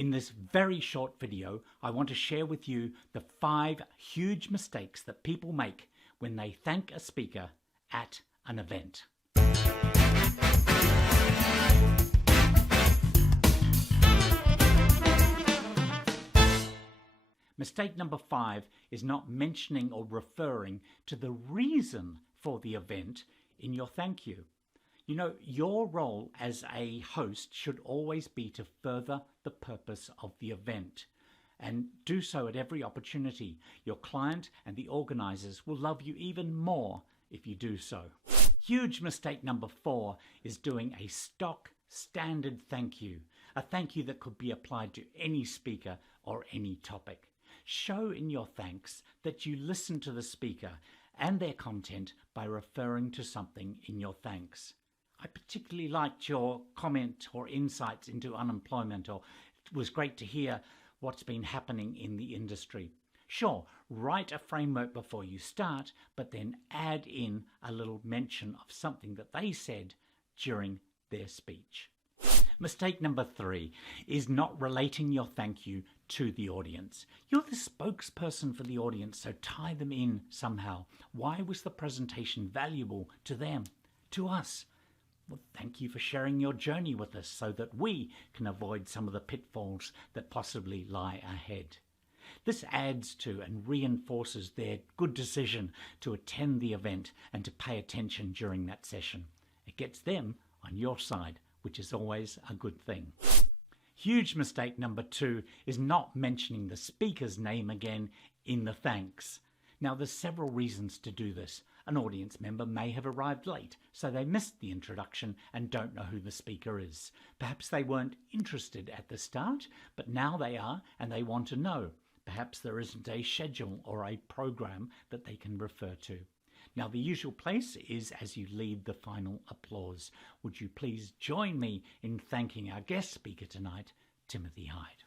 In this very short video, I want to share with you the 5 huge mistakes that people make when they thank a speaker at an event. Mistake number 5 is not mentioning or referring to the reason for the event in your thank you. You know, your role as a host should always be to further the purpose of the event and do so at every opportunity. Your client and the organizers will love you even more if you do so. Huge mistake number 4 is doing a stock standard thank you, a thank you that could be applied to any speaker or any topic. Show in your thanks that you listen to the speaker and their content by referring to something in your thanks. I particularly liked your comment or insights into unemployment, or it was great to hear what's been happening in the industry. Sure, write a framework before you start, but then add in a little mention of something that they said during their speech. Mistake number 3 is not relating your thank you to the audience. You're the spokesperson for the audience, so tie them in somehow. Why was the presentation valuable to them, to us? Well, thank you for sharing your journey with us so that we can avoid some of the pitfalls that possibly lie ahead. This adds to and reinforces their good decision to attend the event and to pay attention during that session. It gets them on your side, which is always a good thing. Huge mistake number 2 is not mentioning the speaker's name again in the thanks. Now, there's several reasons to do this. An audience member may have arrived late, so they missed the introduction and don't know who the speaker is. Perhaps they weren't interested at the start, but now they are and they want to know. Perhaps there isn't a schedule or a program that they can refer to. Now, the usual place is as you lead the final applause. Would you please join me in thanking our guest speaker tonight, Timothy Hyde.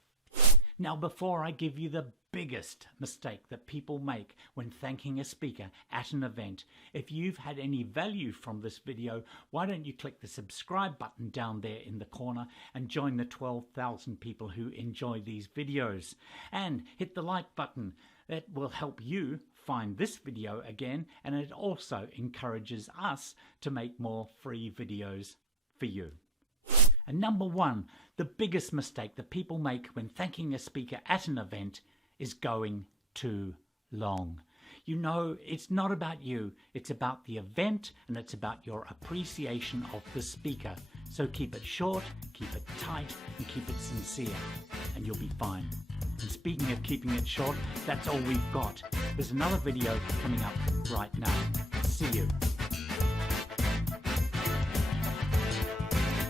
Now, before I give you the biggest mistake that people make when thanking a speaker at an event, if you've had any value from this video, why don't you click the subscribe button down there in the corner and join the 12,000 people who enjoy these videos, and hit the like button. It will help you find this video again, and it also encourages us to make more free videos for you. And number 1, the biggest mistake that people make when thanking a speaker at an event is going too long. You know, it's not about you, it's about the event, and it's about your appreciation of the speaker. So keep it short, keep it tight, and keep it sincere, and you'll be fine. And speaking of keeping it short, that's all we've got. There's another video coming up right now. See you.